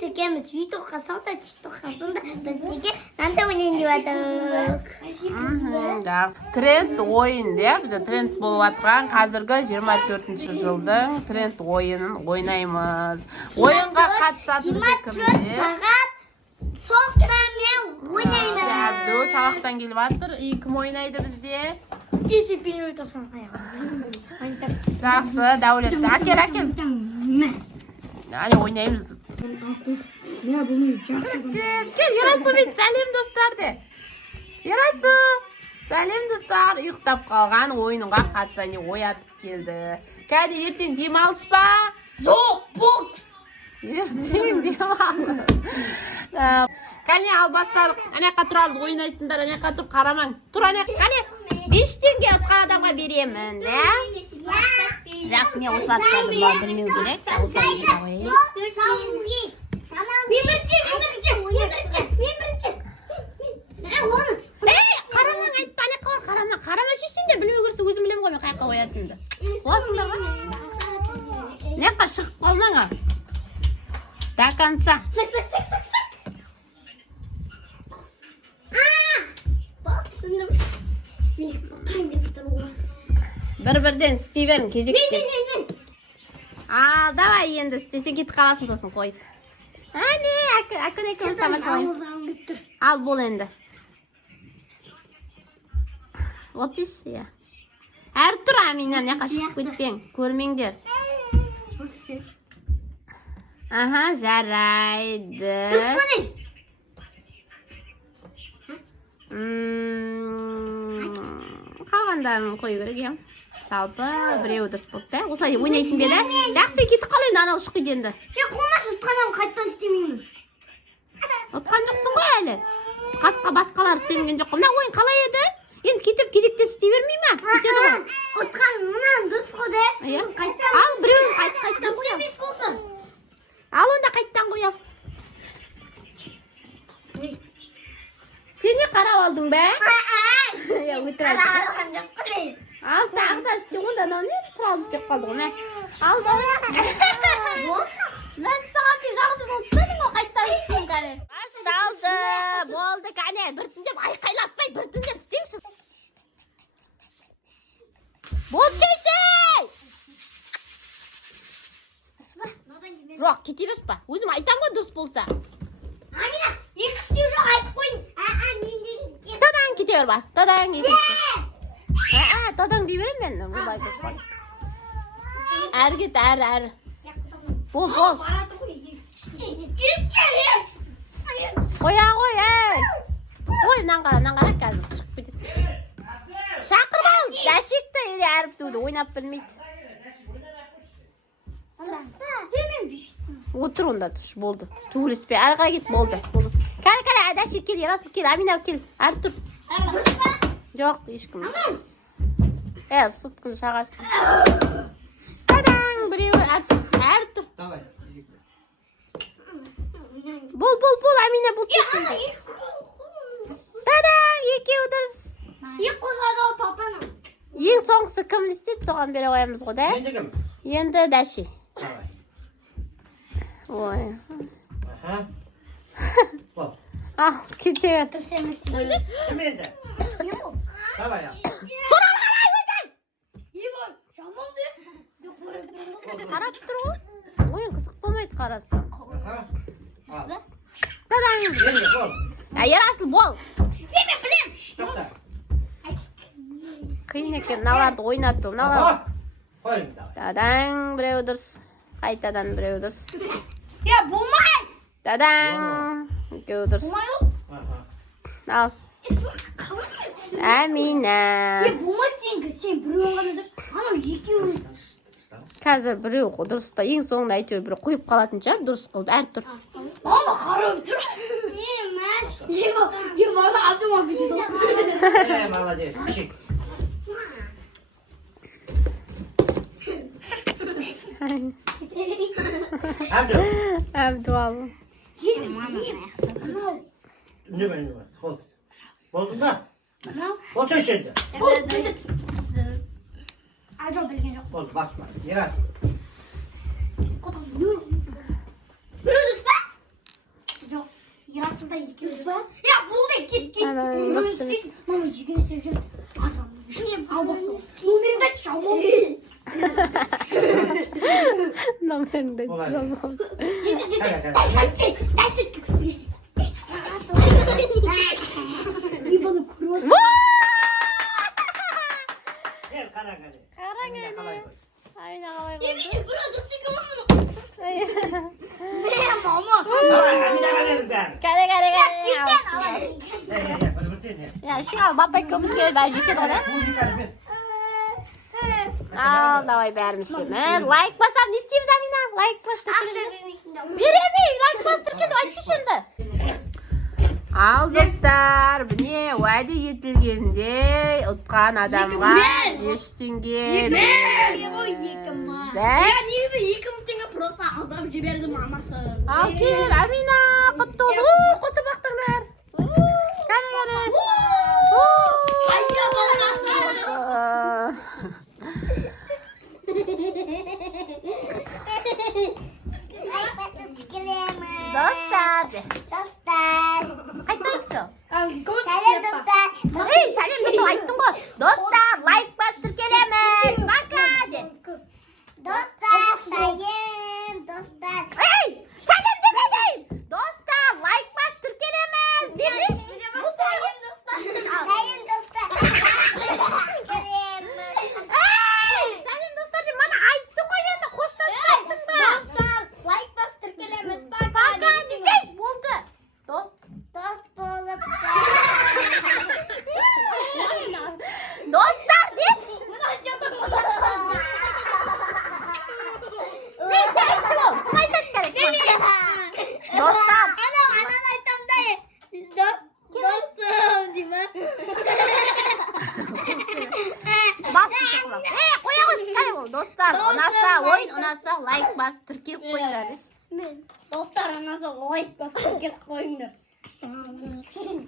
тіркелеміз. YouTube'ға салды, TikTok'қа салды. Бізде мынандай ойын деп жатыр. Тренд ойын деп, бізде тренд болып жатқан қазіргі 24 жылдың тренд ойынын ойнаймыз. Ойынға қатысатын 24 сағат соқта мен ойнаймын. Әбду сабақтан келіп жатыр. Кім ойнайды бізде? Дисциплина отырсан қаяғым. Жақсы, Дәулет. Әкел. Әлі ойнаймыз. Кел, Ерасыл, сәлем достар де. Ерасыл, сәлем достар. Ұйықтап қалған ойынға қатысаны оятып келді. Кәді ертең демалыс па? Жоқ, бокс. Ертең демалыс. Кәне ал бастадық. Анаққа тұрамыз, ойнайтындар, анаққа тұрып қарамаң. Тұр анақ, кәне. 5 теңге отқан адамға беремін, да? Жақсы, мен осы аттарды білмеу керек. Осы аттарды қарамаң, айтпа, анаққа бар, қарама. Қарама жүрсеңдер, білмеу көрсе өзім білем ғой, мен қаяққа қоятынымды. Қоясыңдар ма? Анаққа шығып қалмаңа. До конца. Бір-бірден істей берін, кезектес. Давай енді істесе кетіп қаласын сосын қойып. Әне, әкін екеуіміз тамашалайын. Ал бол енді. Вот еші, я. Әр тұр, Амина, мына қашып кетпең, көрмеңдер. Жарайды. Дұрыс қалғандарын қою керек, ем. Жалпы, біреу дұрыс болды. Осылай ойнайтын беді. Жақсы, кетіп қалайын, анау шыққиды енді. Мен қолмаш ұтқанам, қайттан істемеймін. Ұтқан жоқсың ғой әлі. Басқалар істелінген жоқ. Мына ойын қалай еді? Енді кетіп кезектесіп істей бермей ма? Сөйтеді ғой. Ұтқан мұнан дұрыс қой, Ал біреуін қайттан қоям. Ал онда қайттан қоям. Сен не қарап алдың бә? Ал тағы да істе, онда не сразу деп қалды ғой, мә. Ал бауыр. Мәс саған тек жағыз болып тұрдың ғой, қайттан істейін кәне. Басталды, болды кәне. Біртіндеп айқайласпай, біртіндеп істеңші. Болды шешей! Жоқ, кете берші па. Өзім айтам ғой дұрыс болса. Амина, екі істеу жоқ, айтып қойын. Тадаң кете бер ба. Тадаң екінші. Тадаң дей берем мен. Бұлай қоспай. Әр кет, әр. Бол. Қоя қой, әй. Қой, наңғара қазір шығып кетеді. Шақырып ал, дәшекті әріптуді ойнап білмейді. Отыр онда тұш, болды. Түгіліспе, әрі қарай кет, болды. Кәл, әдәшек кел, Ерасыл кел, Амина кел, әр тұр. Жоқ, ешкім. Сұт күн шағасы. Тадаң, біреу, әр тұр. Бол, Амина, бұл түсінде. Тадаң, екеу дұрыс. Ек қозғады ол папаны. Ең соңғысы кім істейді, соған бере қоямыз ғой, да? Енді кім? Енді дәші. Ой. Ал, кете бер. Кім енді? Давай, ал. Тұра қарай, өзай! Қарап тұр ғой. Ойын қызық болмайды қарасы. Тадаң. Енді, бол. Ерасыл, бол. Мен білем. Тоқта. Қиын екен, мыналарды ойнату. Қойын, давай. Тадаң, біреу дұрыс. Қайтадан біреу дұрыс. Я, болмай! Тадаң, екеу дұрыс. Ал. Әмина. Болмай дейінгі, сен біреу ғана дұрыс. Анау екеуі. Қазір біреу дұрыста, ең соңында әйтеуір біреу қойып қалатын шығар, дұрыс қылып, әр тұр. Ана қарап тұр. Бана алдыма кетеді. Молодец. Әбду ал. Үндеме. Болды да? Болды шешенді. Ажал білген жоқ. Болды, басып бар. Ерасыл. Біреу дұрыс па? Ya болды кет. Мама жүгірсе жүр. Албасы. Номерді айтшы, алмау. Номеріңді айтшы. Дайчет кісіге. Ебаны көріп. Gel karan hadi. Karan Amina, hadi. kalay koy. Aynen kalay koy. Yemin burada sıkılmıyor. Ne mama? Kalay, Amina kalayım ben. Kale kale kale. Kimden alayım? Gel, böyle bitir ne? Ya şu an bapay kömüz gel ben jütün ona. Bu yıkar bir. Al давай бәрімізшіміз. Лайк басам, не істейміз, Амина? Лайк бас тіркелеміз. Беремей, лайк бас тіркеліп, айтшы şimdi. Ал достар, міне уәде етілгендей ұтқан адамға ештеңе береміз. Ya niye 2.000 tenge просто aldırıp жіберді мамасы. Ал кел, Амина, құтты болсын. Құтты бақтыңдар. Кәне, кәне. Айя болмасы. Достар. Достар. Қайта айтшы. Салем достар. Ей, сәлем достар айттың ғой. Достар, лайк бас тіркелеміз. Пока де. Достар, салем, достар. Ей, сәлем демедей. Достар, лайк бас тіркелеміз. Десеш? Салем достар. Салем достар. Ей, сәлем достар деп мана айттың ғой енді. Қоштаспайсың ба? Достар, лайк бас тіркелеміз. Пока десеш, болды. Дост болып. Достар деш. Мына жатыр. Мен сәлемші бол. Кім айтады керек? Достар. Анан айтам да. Достым деймін. Басып қылып. Қоя ғой, қай бол. Достар, ұнаса ойын, ұнаса лайк басып тіркеліп қойыңдар деш. Достар, анасы лайк басып тіркеліп қойыңдар. Ассалаумағалейкум.